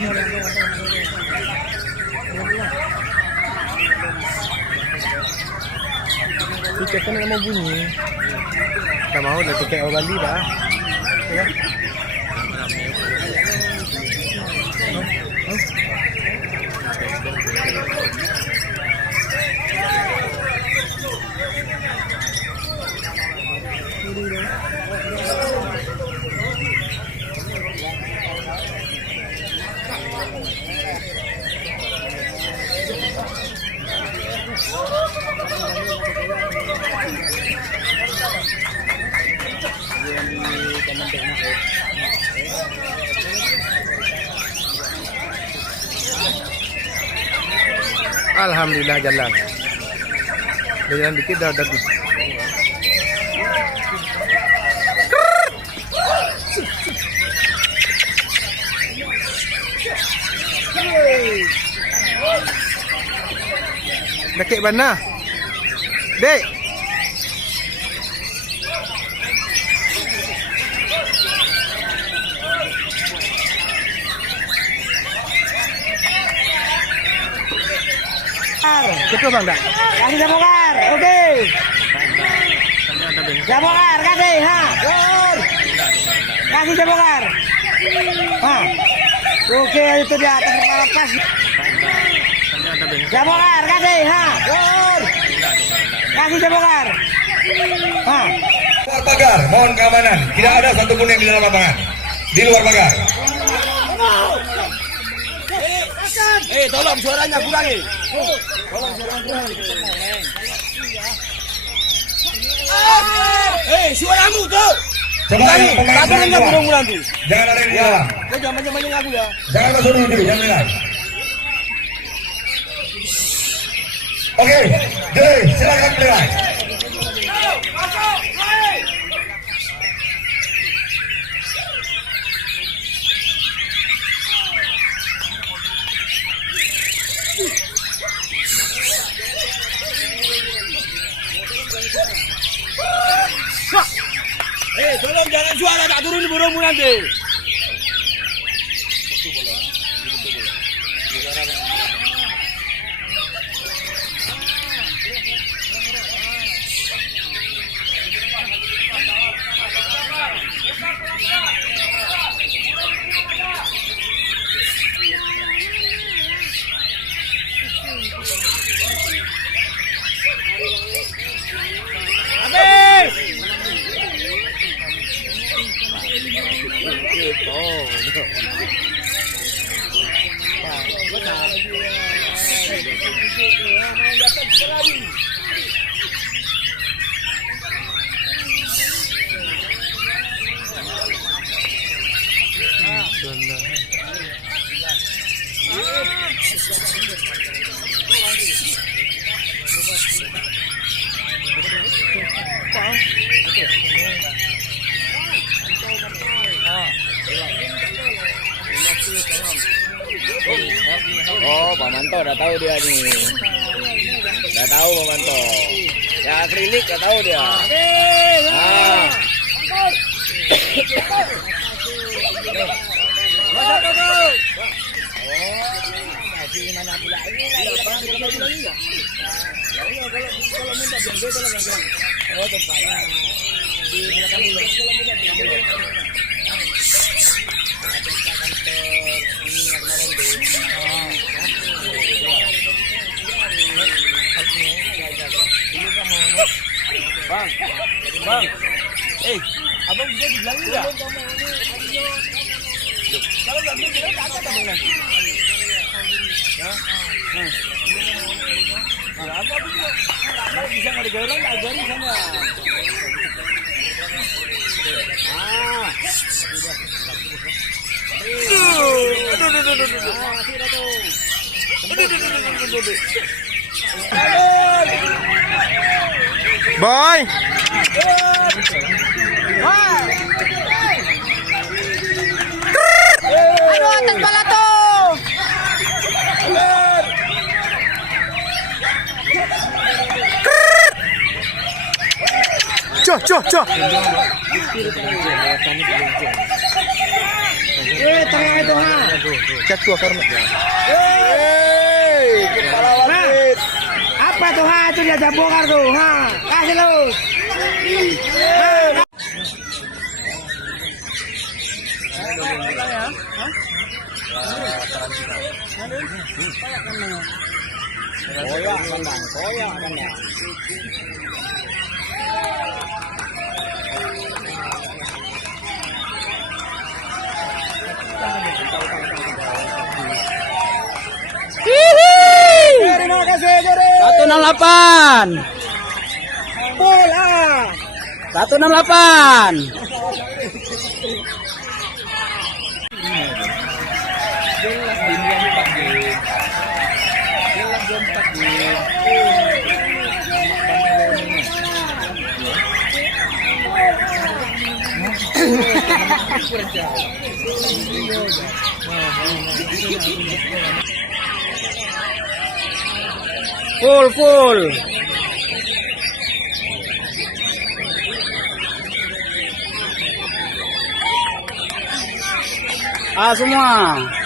Tiket kan nggak mau bunyi. Nggak mau udah tiket Bali dah. Ya. Alhamdulillah jalan. Jalan dikit dah ada. Dekik mana? Dek. Gitu bang dah. Kasih Jabokar, oke. Jabokar, kasih, ha. Kasih Jabokar. Ha. Oke, itu di atas kepala pas. Jabokar, kasih, ha. Kasih Jabokar. Ha. Luar pagar, mohon keamanan. Tidak ada satupun yang di dalam lapangan. Di luar pagar. Tolong suaranya kurangi. Tolong suaranya kurangi. Suaramu tuh. Kembali Kabarin nggak burung-burung tuh. Jangan ada yang di dalam. Kau jangan macam-macam aku ya. Jangan masuk dulu, jangan dengar. Oke, jadi silakan mulai. Tolong jangan suara tak turun di burungmu nanti. Oh, Pak Manto udah tahu dia nih. Udah tahu Pak Manto. Ya akrilik udah tahu dia. Ah. Gimana pula ini? Kalau minta biar tolong. Oh, tempatnya di belakang dulu. Bang, abang bisa dibilangin nggak? Kalau nggak bisa bilang apa abang nanti? Apa juga? Kalau bisa nggak digalang, nggak ajarin sana. Boy. Aduh, atas bala tuh. Cuh. Terlalu Kayak itu ha. Cek tua karena. Kepala Nah. wasit. Apa tuh ha? Itu dia bongkar tuh ha. Kasih lu. Koyak kandang, koyak kandang. Terima kasih Jere. 168. Bola. 168. Full. Semua.